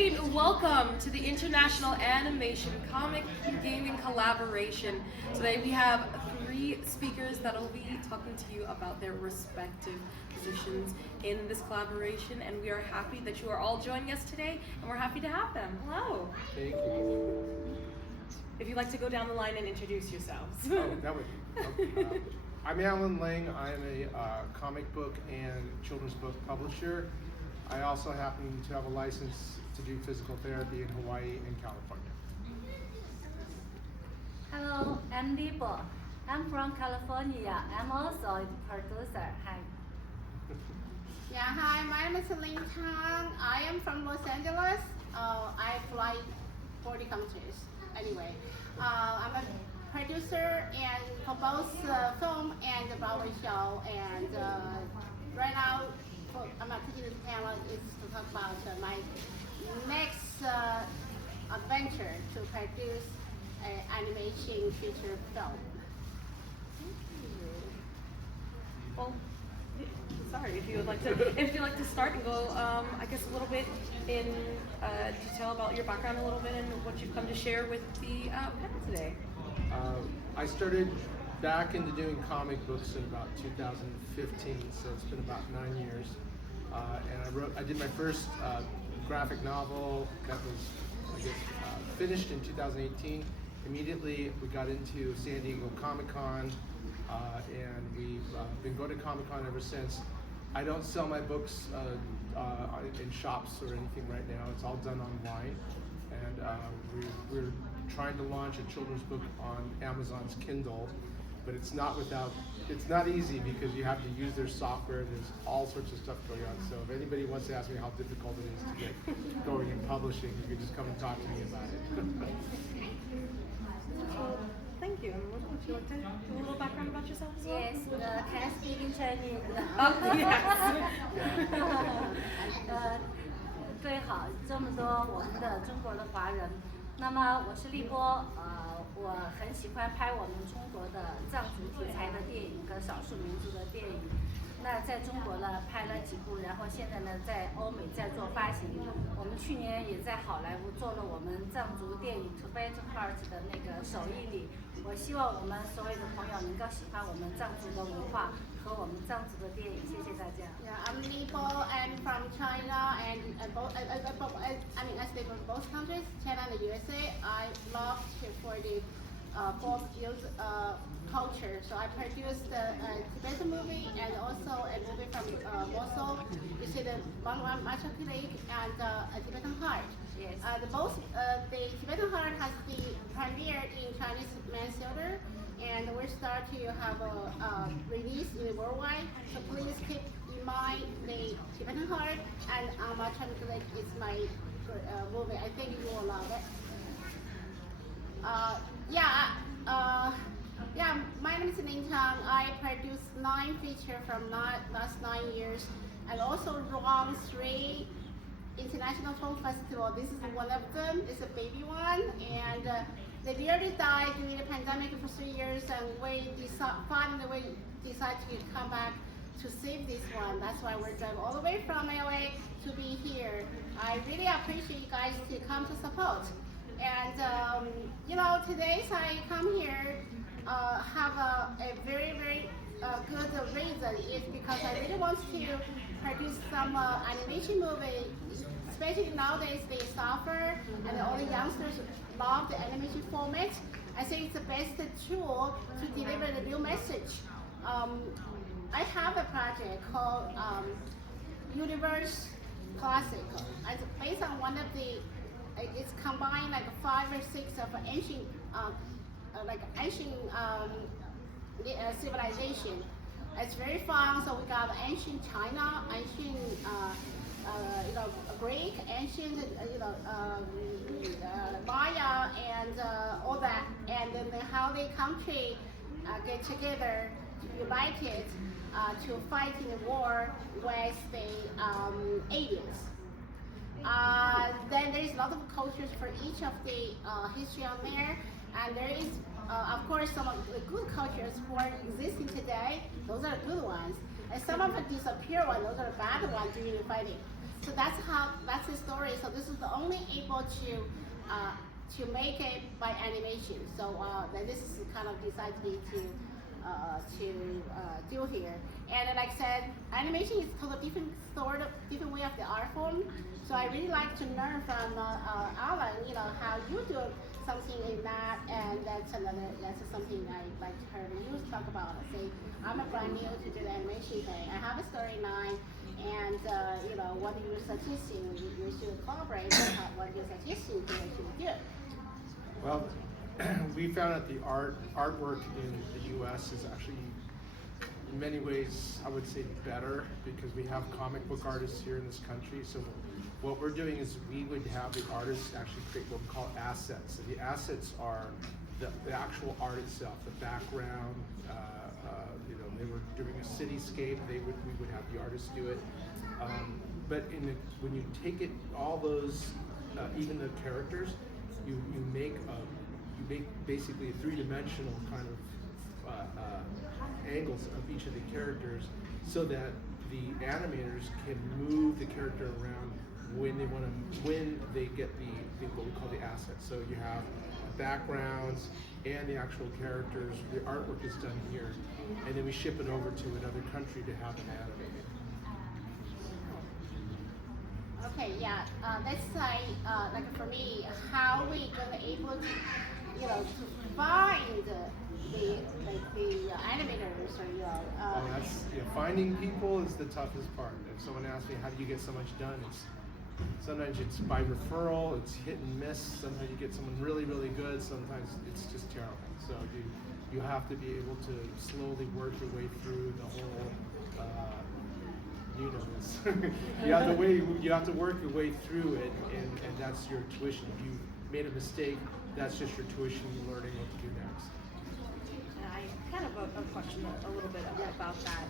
right, welcome to the International Animation Comic Gaming Collaboration. Today we have three speakers that will be talking to you about their respective positions in this collaboration, and we are happy that you are all joining us today, and we're happy to have them. Hello. Thank you. If you'd like to go down the line and introduce yourselves. Oh, that would be. I'm Alan Lang. I'm a comic book and children's book publisher. I also happen to have a license to do physical therapy in Hawaii and California. Hello, I'm Libo. I'm from California. I'm also a producer. Hi. Yeah, hi, my name is Lin Tang. I am from Los Angeles. I fly 40 countries. Anyway, I'm a producer and for both film and the Broadway show. And right now, I'm taking this panel is to talk about my next adventure to produce an animation feature film. Well, sorry, if you'd like to start and go, I guess a little bit in detail about your background a little bit and what you've come to share with the panel today. I started back into doing comic books in about 2015, so it's been about 9 years. And I did my first graphic novel that was, I guess, finished in 2018. Immediately, we got into San Diego Comic-Con, and we've been going to Comic-Con ever since. I don't sell my books in shops or anything right now. It's all done online, and we're trying to launch a children's book on Amazon's Kindle, but it's not easy because you have to use their software. There's all sorts of stuff going on. So if anybody wants to ask me how difficult it is to get going in publishing, you can just come and talk to me about it. So, thank you. Would you like to do a little background about yourself as well? Yes, can I speak in Chinese? Yes. 对，好，这么多我们的中国的华人。那么我是立波，我很喜欢拍我们中国的藏族题材的电影和少数民族的电影。那在中国呢拍了几部，然后现在呢在欧美在做发行。我们去年也在好莱坞做了我们藏族电影 Tibetan Heart 的那个首映礼。我希望我们所有的朋友能够喜欢我们藏族的文化和我们藏族的电影。谢谢大家。Yeah, I'm Libo. I'm from China, and I mean, I stay from both countries, China and the USA. I love for the folk culture. So I produced a Tibetan movie and also a movie from Mosul. You see the Bangla Lake and a Tibetan Heart. Yes. The Tibetan Heart has been premiered in Chinese main theater, and we start to have a release in the worldwide. So please keep in mind the Tibetan Heart and Machang Lake is my movie. I think you will love it. My name is Lin Tang. I produced 9 features from last 9 years, and also run 3 international film festival. This is one of them. It's a baby one, and they nearly died during the pandemic for 3 years, and we finally decided to come back to save this one. That's why we're driving all the way from LA to be here. I really appreciate you guys to come to support. And today I come here have a very, very good reason is because I really want to produce some animation movie, especially nowadays they suffer and all the youngsters love the animation format. I think it's the best tool to deliver the new message. I have a project called Universe Classical. It's based on one of the it's combined like 5 or 6 of ancient civilization. It's very fun. So we got ancient China, ancient Greek, ancient Maya, and all that, and then how the country get together, united to fight in the war with the aliens. Then there is a lot of cultures for each of the history on there, and there is of course some of the good cultures who are existing today. Those are the good ones, and some of the disappear ones. Those are the bad ones during the fighting. So that's the story. So this is the only able to make it by animation. So then this is kind of decided to do here. And like I said, animation is totally different way of the art form. So I really like to learn from Alan, how you do something in that, and that's something I like to hear you talk about. Say, I'm a brand new to do the animation thing. I have a storyline, and what are you suggesting? You should collaborate. What are you suggesting to do? Well, we found that the artwork in the U.S. is actually, in many ways, I would say better because we have comic book artists here in this country. So what we're doing is we would have the artists actually create what we call assets. So the assets are the actual art itself, the background. They were doing a cityscape. We would have the artists do it. But when you take it, all those, even the characters, you make basically a three-dimensional kind of angles of each of the characters, so that the animators can move the character around when they get the what we call the assets. So you have backgrounds and the actual characters. The artwork is done here, and then we ship it over to another country to have it animated. Okay, yeah. Let's say, like for me, how we gonna able to, to find the animators or finding people is the toughest part. If someone asks me, how do you get so much done? Sometimes it's by referral, it's hit and miss. Sometimes you get someone really, really good. Sometimes it's just terrible. So you have to be able to slowly work your way through the whole. You have to work your way through it, and that's your tuition. If you made a mistake, that's just your tuition. You're learning what to do next. And I kind of a question a little bit about that.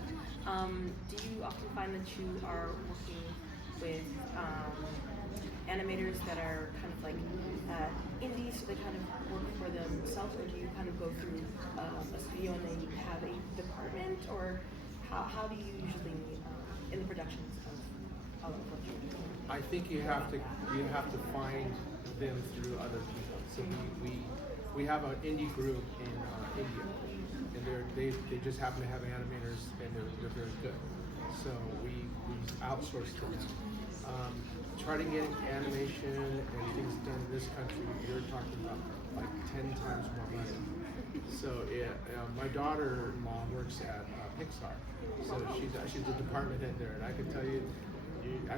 Do you often find that you are working with animators that are kind of like indies, so they kind of work for themselves, or do you kind of go through a studio and they have a department, or how do you usually in the productions of what you're doing? I think you have to find them through other people. So we have an indie group in India, and they just happen to have animators, and they're very good. So we outsource to them. Trying to get animation and things done in this country, you're talking about like 10 times more money. So my daughter-in-law works at Pixar, so she's a department head there, and I can tell you,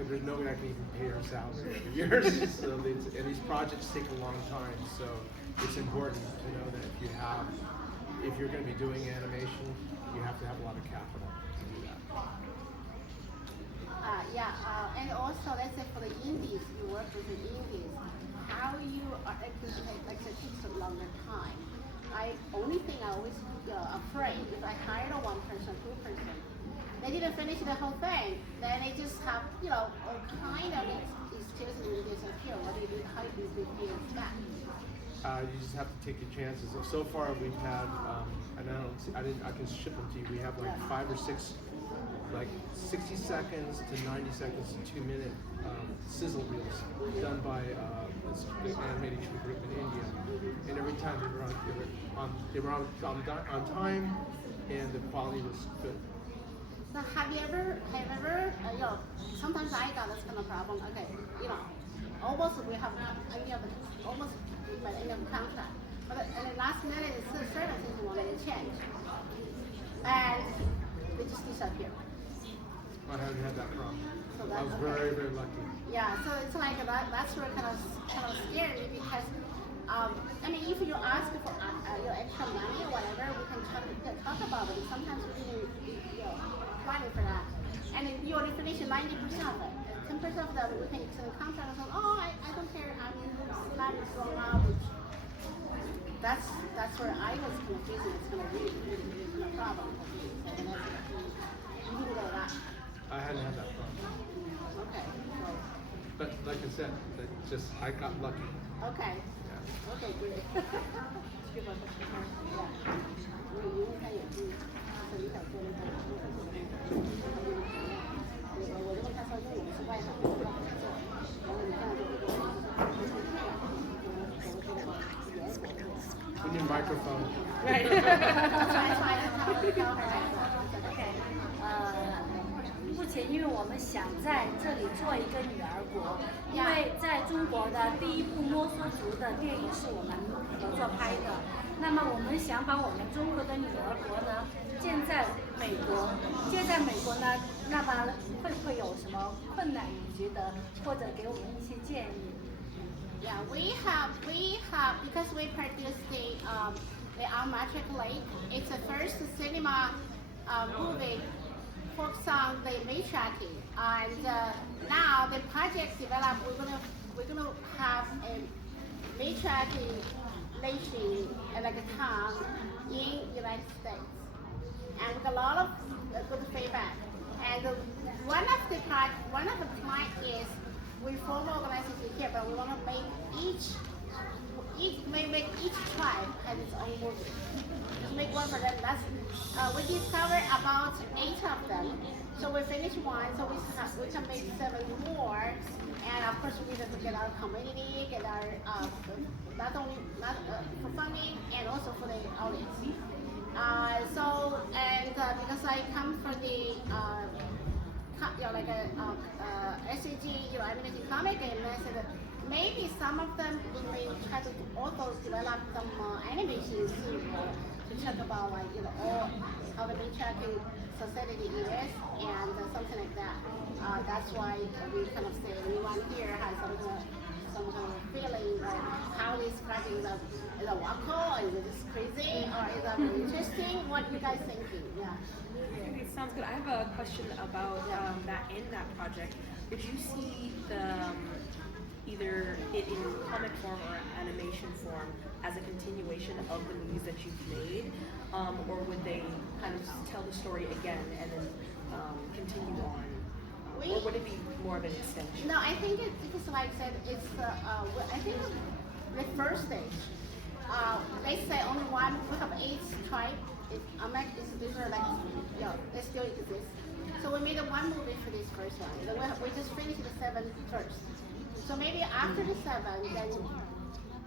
there's no way I can even pay her salary every year. So and these projects take a long time, so it's important to know that if you're going to be doing animation, you have to have a lot of capital to do that. And also, let's say for the indies, you work with the indies, how you are able to like it takes a longer time. Only thing I always afraid if I hire one person, two person, they didn't finish the whole thing, then they just have all kind of excuses and disappear. What do you do? How do you deal with that? You just have to take your chances. So far, we've had, and I can ship them to you. We have like 5 or 6, like 60 seconds to 90 seconds to 2 minute sizzle reels done by this animation group in India. And every time they were on time, and the quality was good. So have you ever, sometimes I got this kind of problem. Okay, almost we have almost by the end of the contract, but at the last minute, certain things we wanted to change, and they just disappear. I haven't had that problem. So I was very, very lucky. Yeah, so it's like that's where kind of scary because. If you ask for extra money or whatever, we can talk about it. Sometimes we didn't planning for that. And if you already finish 90% of it, 10% of that we can extend the contract and say, I don't care, that is wrong out. That's where I was confused. It's going to really be a problem for me. And you didn't know that. I hadn't had that problem. Okay. But like I said, I got lucky. Okay. Okay, great. 我就问他说，因为我们是外行。microphone. Right. That's why I tell her. Okay. 目前因为我们想在这里做一个女儿国，因为在中国的第一部摸索族的电影是我们合作拍的，那么我们想把我们中国的女儿国呢建在美国，呢，那么会不会有什么困难？你觉得，或者给我们一些建议？ Yeah, we have because we produced the Matric Lake. It's the first cinema movie focused on the matriarchy, and now the project developed. We're gonna have a matriarchy nation like a town in United States, and with a lot of good feedback. And one of the plan is we form an organization here, but we want to make each tribe has its own movie. Just make one for them. We discovered about 8 of them. So we finished one, so we can make 7 more. And of course we need to get our community, get our not for funding and also for the audience. Because I come from the ACG, animated comic, and I said maybe some of them we may try to also develop some animation to talk about all how the matriarchal society is and something like that. That's why we kind of say anyone here has some kind of feeling like how this project is a wacko, is it just crazy, or is it very interesting? What are you guys thinking? Yeah. Okay, sounds good. I have a question about that in that project. Did you see either it in comic form or animation form as a continuation of the movies that you've made, or would they kind of tell the story again and then continue on, or would it be more of an extension? No, I think it's because, like I said, it's I think the first stage. They say only one. We have 8 tribes. These are like, they still exist. So we made one movie for this first one. Then we just finished the 7 first. So maybe after the 7, then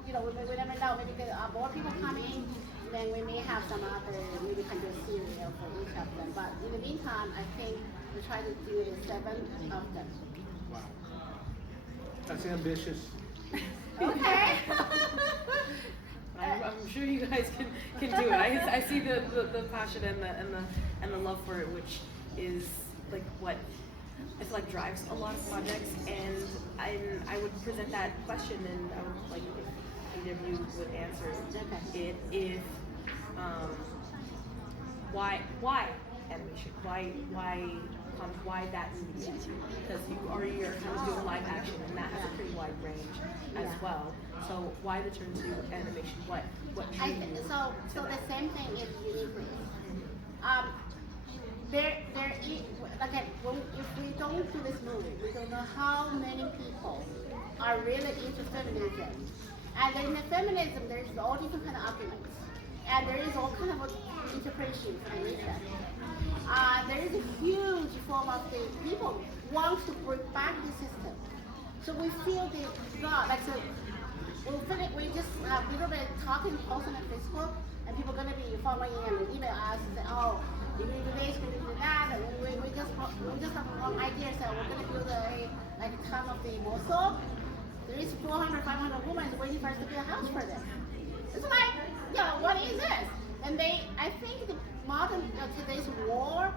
we never know. Maybe there are more people coming. Then we may have some other. Maybe we can do a serial for each of them. But in the meantime, I think we try to do the 7 of them. Wow. That's ambitious. Okay. I'm sure you guys can do it. I see the passion and the love for it, which is like what I feel like drives a lot of projects. And I would present that question, and I would like if either of you would answer it. If why animation? Why that media? Because you already are kind of doing live action, and that has a pretty wide range as well. So why the turn to animation? What drew you? So the same thing is uniquely. If we don't do this movie, we don't know how many people are really into feminism. And in the feminism, there's all different kind of arguments, and there is all kind of interpretation for the nature. There is a huge form of the people want to bring back the system. So we feel we just a little bit talking, posting on Facebook, and people are going to be following and email us and say, oh, you can do this, you can do that. And we just have one idea, so we're going to build a town of the Mosul. There is 400, 500 women waiting for us to build a house for them. It's like, what is this? And I think the modern today's war,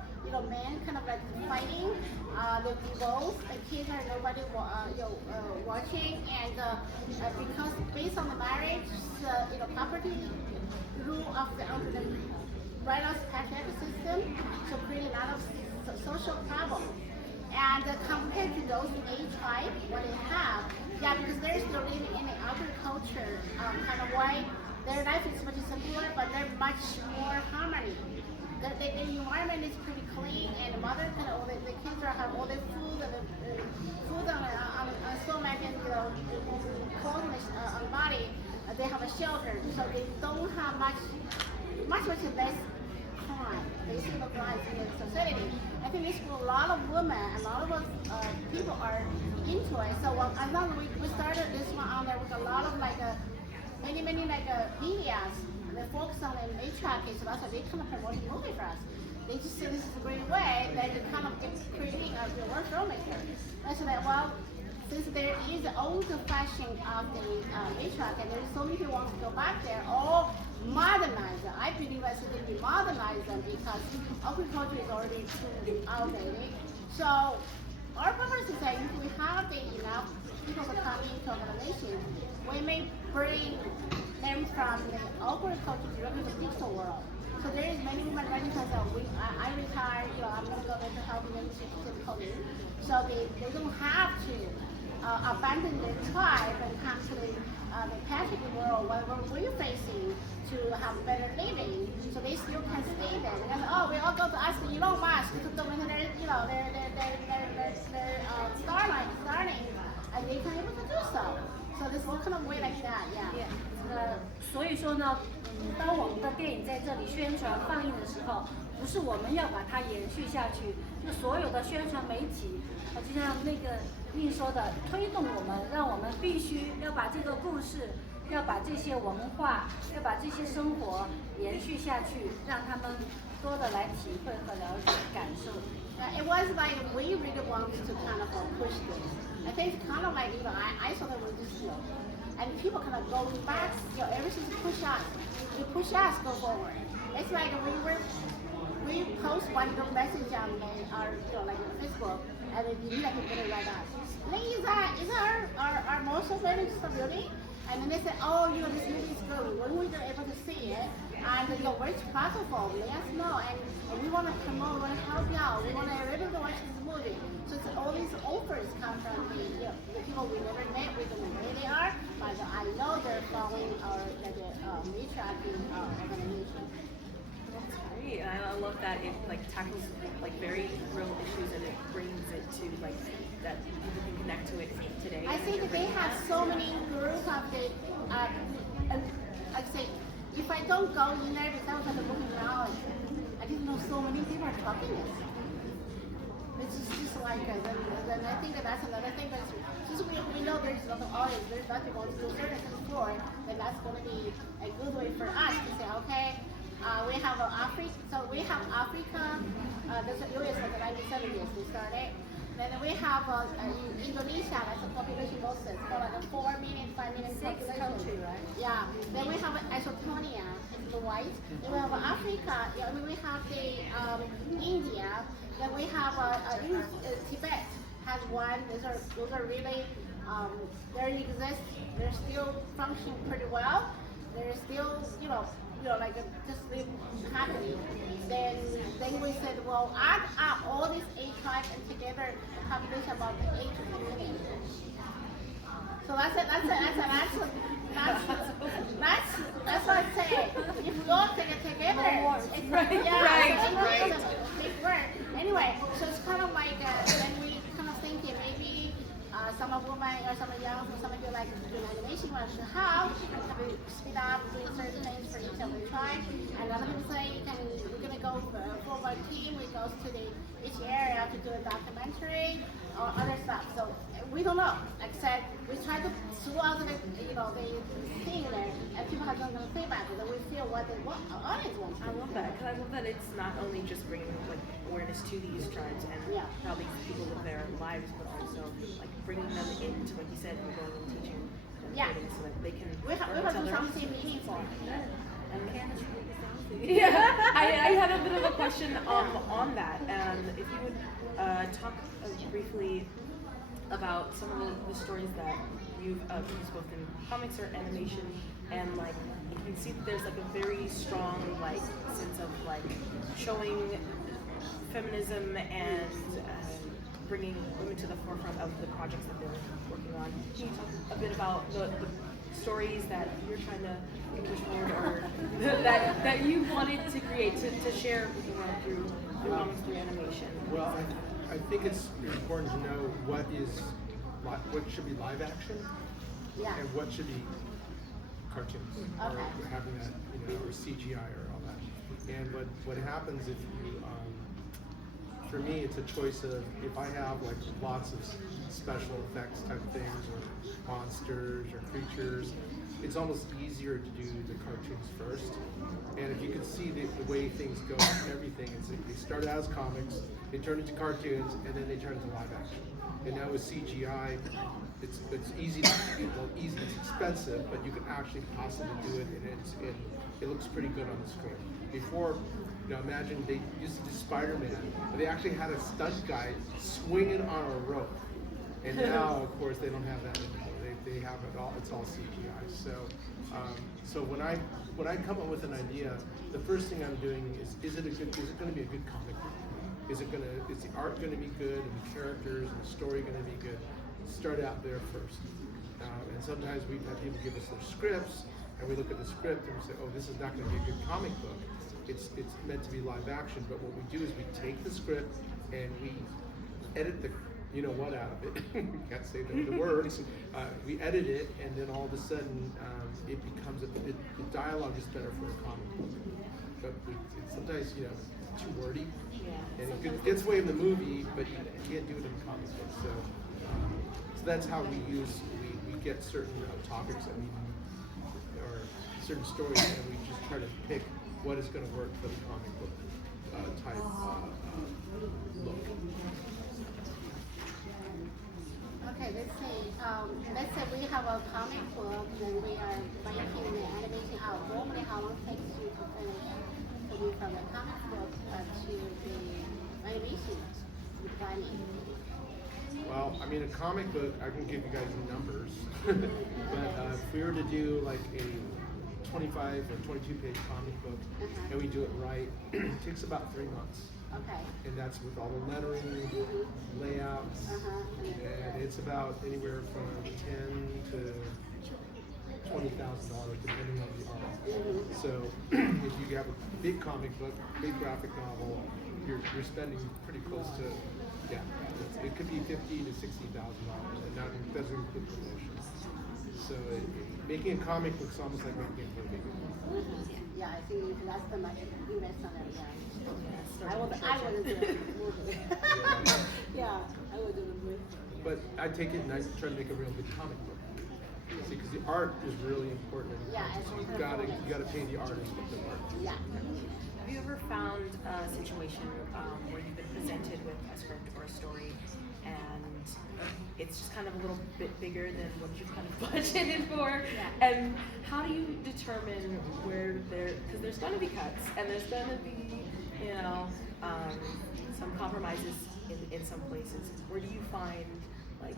men kind of like fighting, the divorce, the kids are nobody watching, and because based on the marriage, property rule of the right of patriarchal system, so create a lot of social problems. And compared to those 8 tribes, what they have, because they're still living in the agriculture kind of way. Their life is much simpler, but they're much more harmony. The environment is pretty clean, and the mother the kids have all the food and the food on stomach and clothes on the body. They have a shelter, so they don't have much less crime. They see the crime in the society. I think this a lot of women, a lot of us people are into it. So as long as we started this one on there with a lot of many medias, they focus on the A-track is that's why they kind of promoting movie for us. They just say this is a great way that you kind of get creating a real filmmaker. That's like, well, since there is old fashion of the A-track and there's so many people want to go back there or modernize them. I believe I should be modernize them because agriculture is already too outdated. So our purpose is that if we have the enough people to come into organization, we may bring them from the agriculture directly to the digital world. So there is many women running because I retired, I'm going to go there to help them to coding. So they don't have to abandon their tribe and come to the patriarchal world where we're facing to have better living. So they still can stay there. Because we all go to ask Elon Musk to go into their Starlink, and they can able to do so. So this is kind of way like that, yeah. 所以说呢，当我们的电影在这里宣传放映的时候，不是我们要把它延续下去，就所有的宣传媒体，就像那个宁说的，推动我们，让我们必须要把这个故事，要把这些文化，要把这些生活延续下去，让他们多的来体会和了解、感受。It was like we really wanted to kind of push this. I think it's kind of like I saw that we just and people kind of going back, everything to push us go forward. It's like we post one little message on our like on Facebook, and then you like to write us. Is that our most of it is building? And then they said, this movie is good. When we were able to see it, and where it's possible, let us know. And we want to promote, we want to help you out. We want everyone to watch this movie. So it's all these offers come from the people we never met, we don't know where they are, but I know they're following our retracking organization. Great, and I love that it tackles very real issues and it brings it to that people can connect to it today. I think they have so many groups of the I'd say if I don't go in there without looking around, I didn't know so many people are talking it. It's just like then I think that's another thing that since we know there's a lot of audience, there's nothing to do services for, then that's going to be a good way for us to say, okay, we have Africa. So we have Africa. There's the US for the 1970s. We started. Then we have Indonesia. That's the population most. It's got like a 4 million, 5 million population. Country, right? Yeah. Then we have Estonia, it's the white. Then we have Africa. Yeah. We have the India. Then we have Tibet has one. Those are really they exist. They're still functioning pretty well. They're still just live happily. Then we said, well, add up all these 8 tribes and together a population about 8 to 10 million. So that's what I say. If we all take it together, it's Right. big word. Anyway, so it's kind of like then we kind of thinking maybe some of women or some of young, some of you like doing animation, want to how to speed up doing certain things for each of the tribe. And other people say we're gonna go for our team. We go to each area to do a documentary or other stuff. So we don't know. Like I said, we try to throw out the thing there, and people have not gonna feedback. And then we feel what our audience wants. I love that because I love that it's not only just bringing awareness to these tribes and how these people live their lives, but also bringing them into, like you said, we're going and teaching them so that they can. We have to do something meaningful. Yeah, I had a bit of a question on that. If you would talk briefly about some of the stories that you've used both in comics or animation, and you can see that there's a very strong sense of showing feminism and bringing women to the forefront of the projects that they're working on. Can you talk a bit about the stories that you're trying to push forward, or that you wanted to create to share with the world through comics, through animation? Well, I think it's important to know what should be live action and what should be cartoons or having that or CGI or all that. And what happens if you for me, it's a choice of if I have lots of special effects type things or monsters or creatures, it's almost easier to do the cartoons first. And if you can see the way things go and everything, they start out as comics, they turn into cartoons, and then they turn into live action. And now with CGI, it's easy to it's expensive, but you can actually possibly do it, and it looks pretty good on the screen. Before, imagine they used to do Spider-Man, but they actually had a stunt guy swinging on a rope. And now, of course, they don't have that anymore. They have it all. It's all CGI. So when I come up with an idea, the first thing I'm doing is it going to be a good comic book? Is the art going to be good, and the characters and the story going to be good? Start out there first. And sometimes we've had people give us their scripts, and we look at the script and we say, oh, this is not going to be a good comic book. It's meant to be live action, but what we do is we take the script and we edit the what out of it. We can't say the words. We edit it, and then all of a sudden it becomes the dialogue is better for a comic book. But sometimes it's too wordy, and it gets away in the movie, but you can't do it in the comic book. So that's how we get certain topics that we or certain stories, and we just try to pick what is going to work for the comic book type look. Okay, let's say we have a comic book, then we are making the animation out. Normally, how long it takes you to finish from the comic book to the animation planning? Well, I mean, a comic book, I can give you guys the numbers, but if we were to do like a 25 or 22 page comic book, and we do it right, it takes about 3 months. Okay. And that's with all the lettering, layouts, and it's about anywhere from $10,000 to $20,000 depending on the art. So if you have a big comic book, big graphic novel, you're spending pretty close to it could be $50,000 to $60,000, and that doesn't include promotions. So making a comic book is almost like making a movie. Yeah, I think that's the money invest on it. I would do the movie. Yeah, I would do the movie. But I take it and I try to make a real good comic book. See, because the art is really important. Yeah, so you gotta pay the artist with the art. Yeah. Have you ever found a situation where you've been presented with a script or a story, and it's just kind of a little bit bigger than what you kind of budgeted for? Yeah. And how do you determine where because there's going to be cuts, and there's going to be, some compromises in some places. Where do you find, like,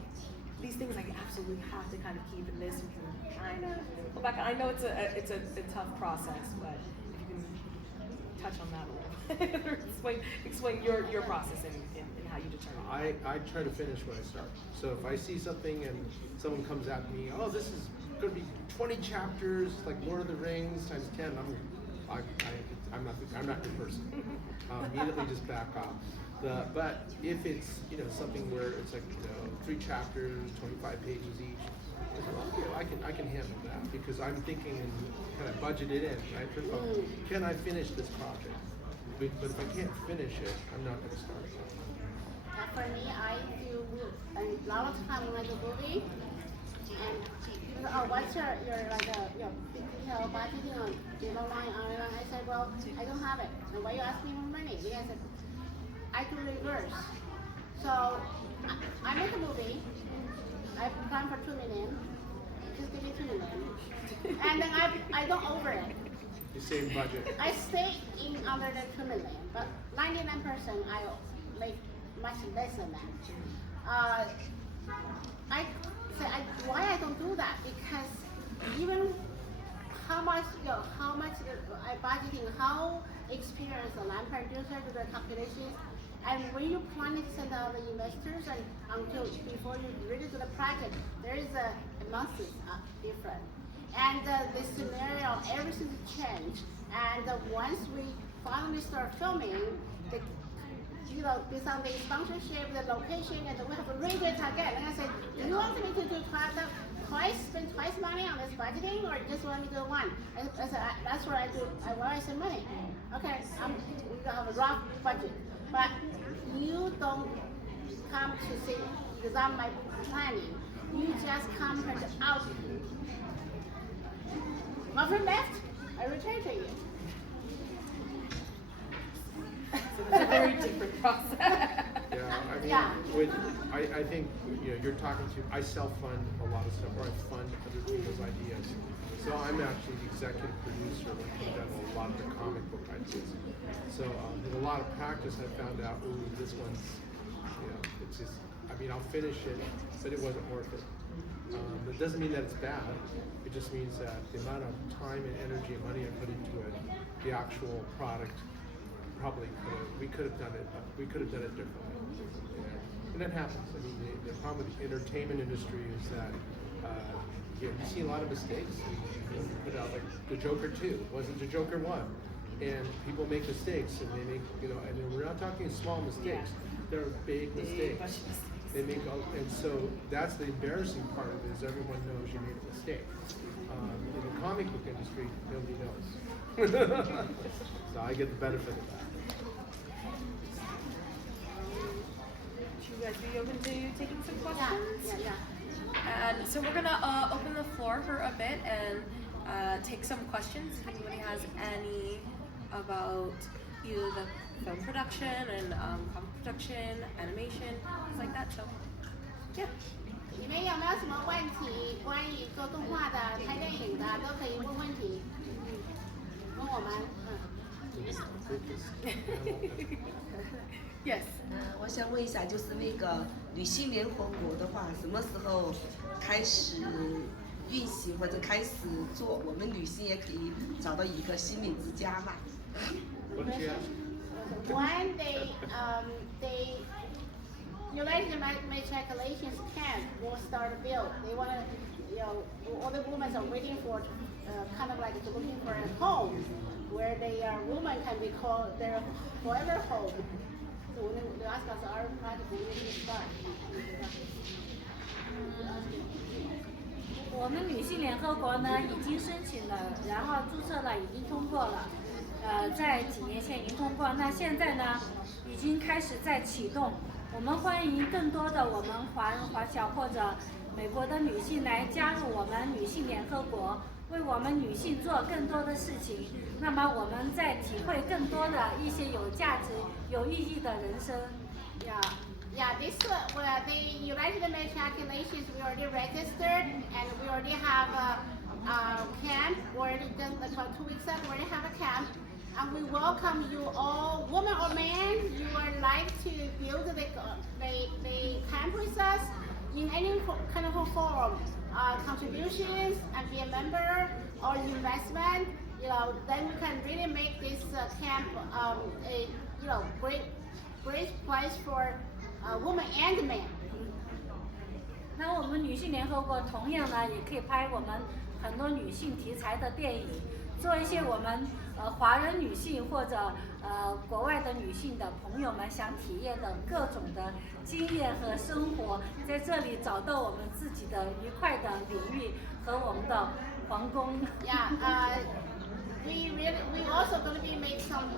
these things I absolutely have to kind of keep in this, you can kind of go back? I know it's a tough process, but if you can touch on that a little bit, or explain your process and how you determine. I try to finish what I start. So if I see something and someone comes at me, oh, this is going to be 20 chapters, like Lord of the Rings times 10, I'm not your person. Immediately just back off. But if it's something where it's like 3 chapters, 25 pages each, I say, well, okay, I can handle that because I'm thinking and kind of budget it in. Right? First of all, can I finish this project? But if I can't finish it, I'm not going to start it. For me, I do a lot of time when I do movie, and people say, oh, what's your budgeting on line? I said, well, I don't have it. And why you ask me for money? Because I do reverse. So I make a movie. I plan for $2 million. Just give me $2 million, and then I don't over it. The same budget. I stay in under the $2 million, but 99% I make much less than that. I say why I don't do that, because even how much I budgeting, how experienced the land producer do the calculations, and when you plan to send out the investors and before you really do the project, there is a months different, and the scenario, everything changed, and once we finally start filming, based on the sponsorship, the location, and we have to read it again. And I said, do you want me to do spend twice money on this budgeting, or just want me to do one? I said, that's what I do. I spend money. Okay, we have a rough budget, but you don't come to see examine my planning. You just come for the output. My friend left. I returned to you. So it's a very different process. Yeah, I mean, Yeah. I think you're talking to. I self-fund a lot of stuff, or I fund other people's ideas. So I'm actually the executive producer when we've done a lot of the comic book ideas. So with a lot of practice, I found out, ooh, this one's, it's just. I mean, I'll finish it, but it wasn't worth it. It doesn't mean that it's bad. It just means that the amount of time and energy and money I put into it, the actual product, probably we could have done it. We could have done it differently. And that happens. I mean, the problem with the entertainment industry is that you see a lot of mistakes. You put out like the Joker 2 wasn't the Joker 1, and people make mistakes, and they make and we're not talking small mistakes. They're big mistakes. They make and so that's the embarrassing part of it is everyone knows you made a mistake. In the comic book industry, nobody knows. So I get the benefit of that. Would you guys be open to taking some questions? Yeah. And so we're gonna open the floor for a bit and take some questions. If anybody has any about either the film production and comic production, animation, things like that. So, yeah. 你们有没有什么问题关于做动画的、拍电影的，都可以问问题。问我们，Yes. 我想问一下，就是那个女性联合国的话，什么时候开始运行或者开始做？我们女性也可以找到一个心灵之家嘛？ What did you ask? When they United Nations Relations camp will start a bill. They want to, all the women are waiting for, kind of like looking for a home where they women can be called their forever home. So when they ask us our project, we need to start. 我们女性联合国呢已经申请了，然后注册了，已经通过了。在几年前已经通过，那现在呢已经开始在启动。我们欢迎更多的我们华侨或者美国的女性来加入我们女性联合国，为我们女性做更多的事情。那么我们在体会更多的一些有价值、有意义的人生。 Yeah, this well, the United Nations we already registered and we already have a camp. Already done about 2 weeks ago. We already have a camp, and we welcome you all, women or men. You would like to build the camp with us in any kind of a form, contributions and be a member or investment. Then we can really make this camp a great place for women and men. 那我们女性联合国同样呢，也可以拍我们很多女性题材的电影，做一些我们华人女性或者国外的女性的朋友们想体验的各种的经验和生活，在这里找到我们自己的愉快的领域和我们的皇宫。Yeah, we also going to be make some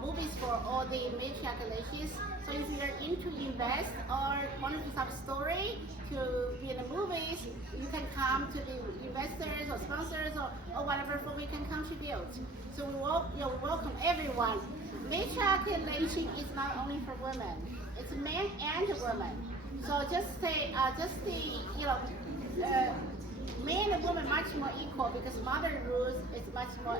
movies for all the matriarchs. So if you're into invest or want to have story to be in the movies, you can come to the investors or sponsors or whatever for we can contribute. So we welcome everyone. Matriarchation is not only for women; it's men and women. So just say men and women much more equal because modern rules is much more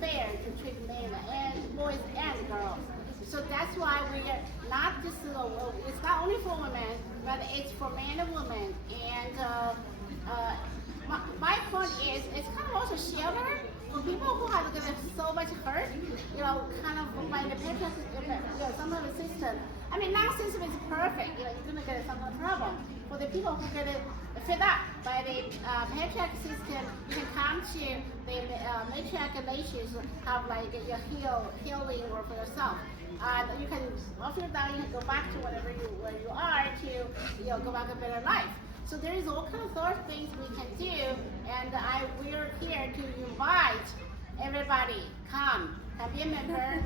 fair to treat men and boys and girls. So that's why we are not just it's not only for women, but it's for men and women. And my point is it's kind of also shelter for people who have so much hurt, kind of by the patriarchal, some of the system. I mean, now system is perfect. You're gonna get some problem. For the people who get fed up by the patriarchal system, you can come to the matriarchal nations, have like your healing or for yourself. You can after that you can go back to where you are to go back a better life. So there is all kinds of things we can do, and we're here to invite everybody come be a member,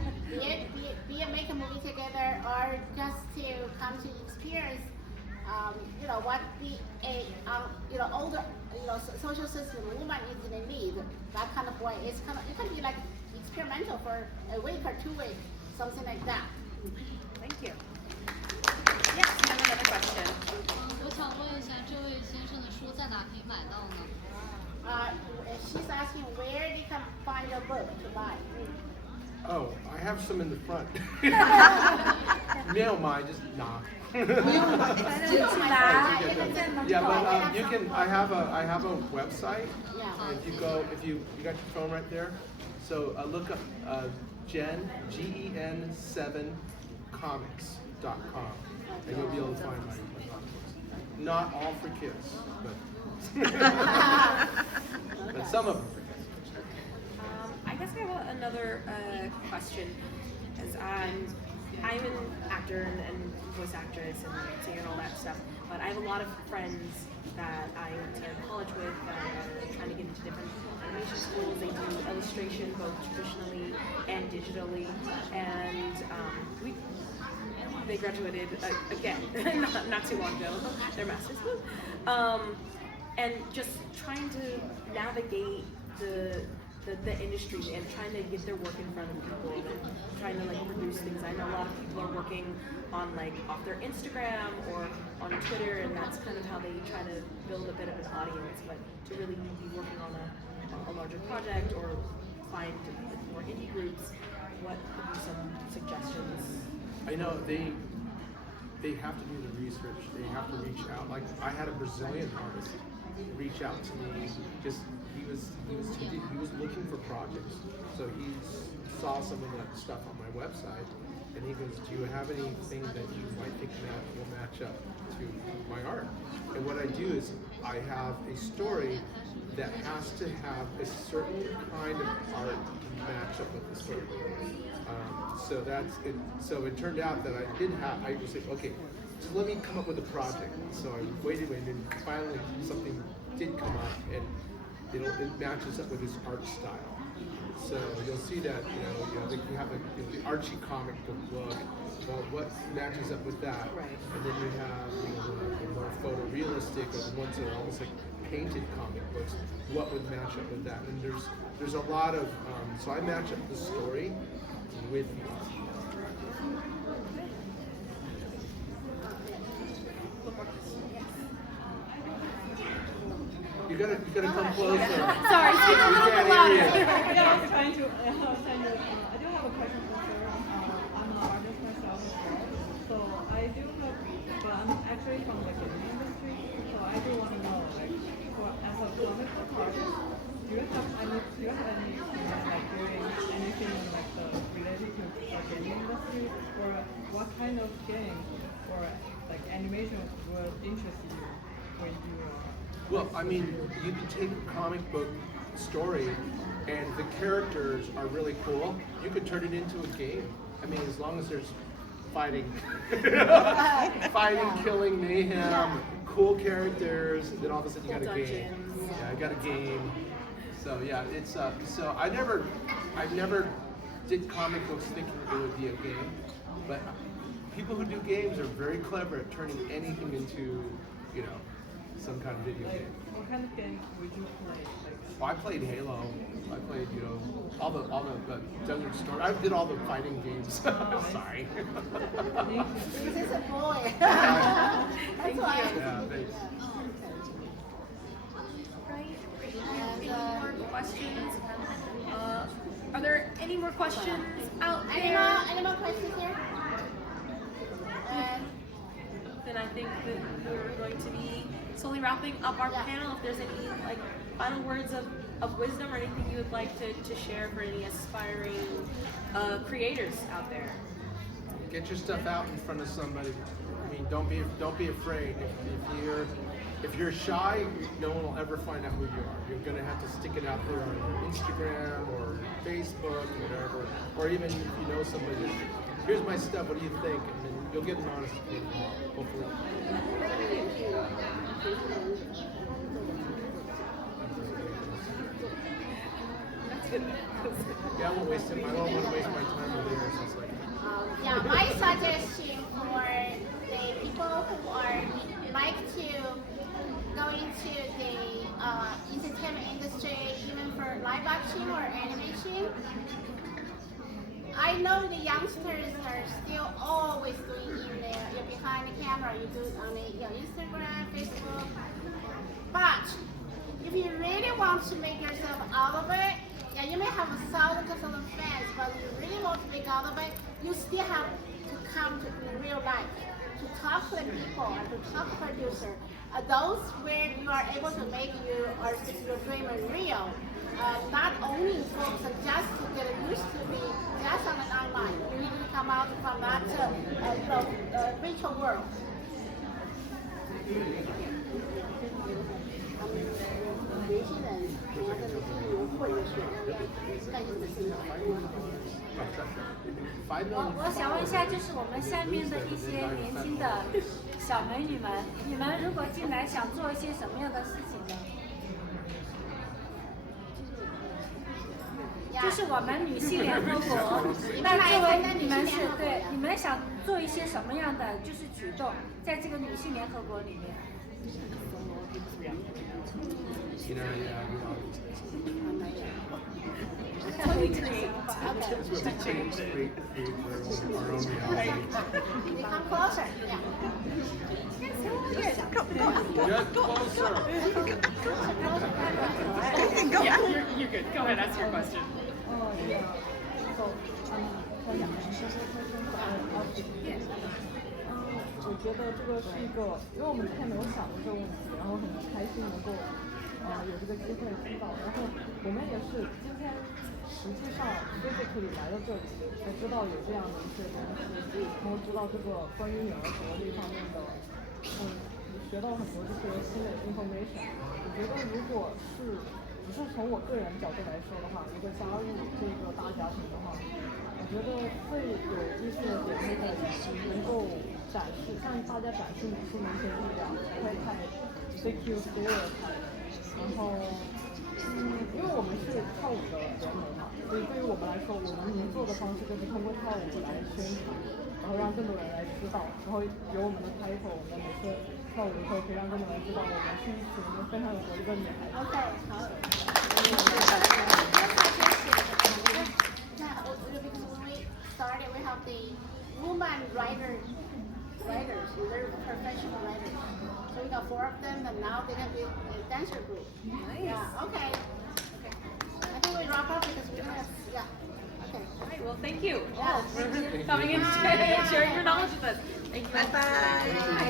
make a movie together, or just to come to experience what older, social system woman is in need. That kind of way. It can be like experimental for a week or 2 weeks, something like that. Thank you. Yes, we have another question. 我想问一下，这位先生的书在哪可以买到呢？ She's asking where they can find a book to buy. Oh, I have some in the front. Mail mine, just nah. Yeah, but you can. I have a website. Yeah. And if you got your phone right there, so look up Gen GEN7comics.com, and you'll be able to find my comic books. Not all for kids, but but some of them for kids. I guess I have another question. As I'm an actor and voice actress and singer and all that stuff, but I have a lot of friends that I went to college with that are trying to get into different animation schools. They do illustration both traditionally and digitally, and they graduated again not too long ago. Their masters, and just trying to navigate the industry and trying to get their work in front of people and trying to produce things. I know a lot of people are working on off their Instagram or on Twitter, and that's kind of how they try to build a bit of an audience. But to really be working on a larger project or find more indie groups, what would be some suggestions? I know they have to do the research. They have to reach out. Like I had a Brazilian artist reach out to me. He was looking for projects. So he saw some of that stuff on my website, and he goes, "Do you have anything that you might think will match up to my art?" And what I do is I have a story that has to have a certain kind of art to match up with the story. So that's it. So it turned out that I was like, okay, so let me come up with a project. So I waited, and finally something did come up, and it matches up with his art style. So you'll see that you have the Archie comic book look. Well, what matches up with that? Right. And then you have the more photorealistic, or the ones that are almost like painted comic books. What would match up with that? And there's a lot of so I match up the story with the art. You gotta come closer. Sorry, speak a little bit louder. Yeah, I was trying to. I do have a question for Sarah. I'm an artist myself as well, so I do have, but I'm actually from the gaming industry, so I do want to know, as a comic book artist, do you have any experience doing anything related to the gaming industry, or what kind of game or animation would interest you when you? Well, I mean, you can take a comic book story and the characters are really cool. You could turn it into a game. I mean, as long as there's fighting, killing, mayhem, cool characters, and then all of a sudden you got a game. Yeah, I got a game. So yeah, it's so I never did comic books thinking it would be a game, but people who do games are very clever at turning anything into, some kind of video game. What kind of game would you play? Well, I played Halo. I played, all the Desert Storm. I did all the fighting games. Sorry. This is a boy. Thank you. Yeah, thanks. Right. Any more questions? Are there any more questions out there? Any more questions here? Then I think that we're going to be slowly wrapping up our panel. If there's any final words of wisdom or anything you would like to share for any aspiring creators out there. Get your stuff out in front of somebody. I mean, don't be afraid. If you're shy, no one will ever find out who you are. You're gonna have to stick it out there on your Instagram or Facebook, whatever, or even if you know somebody. Just, here's my stuff. What do you think? And then you'll get an honest opinion, hopefully. Yeah, I won't waste it. I don't want to waste my time with it. So it's My suggestion for the people who are into the entertainment industry, even for live action or animation, I know the youngsters are still always doing in there. You're behind the camera, you do it on your Instagram, Facebook. But if you really want to make yourself out of it, yeah, you may have thousands of fans, but if you really want to make out of it, you still have to come to the real life, to talk to the people and to talk to producer. Those where you are able to make your dream real. Not only focus just to get used to be just on an online. You need to come out from that virtual world. 年轻人，你要在这里混着学，要干什么事情？我想问一下，就是我们下面的一些年轻的小美女们，你们如果进来想做一些什么样的事情呢？就是我们女性联合国，那作为你们是对，你们想做一些什么样的就是举动，在这个女性联合国里面？ You know, yeah, That's what we create. that's what we change, create our own reality. You come closer. Yeah. Get closer. Yeah, you're good. Go ahead, ask your question. Yes. 我觉得这个是一个，因为我们之前没有想过这个问题，然后很开心能够有这个机会知道，然后我们也是今天实际上 physically 来到这里才知道有这样的一些东西，然后知道这个关于女儿国这方面的，学到很多这些新的 information。我觉得如果是只是从我个人角度来说的话，如果加入这个大家庭的话，我觉得会有一些点能够展示，向大家展示女性的一些力量，不会太 CQ stereotype。然后，因为我们是跳舞的联盟嘛，所以对于我们来说，我们能做的方式就是通过跳舞来宣传，然后让更多人来知道，然后有我们的 title， 我们每次跳舞的时候可以让更多人知道我们是一群非常有活力的女孩。OK， 好。Now, because when we started, we have the woman writers, they're professional writers. So we got 4 of them, and now they're gonna be a dancer group. Nice. Yeah. Okay. Okay. I think we wrap up because we don't have. Yeah. Okay. All right. Well, thank you Yeah. all for coming and sharing your knowledge with us. Thank you. Bye bye.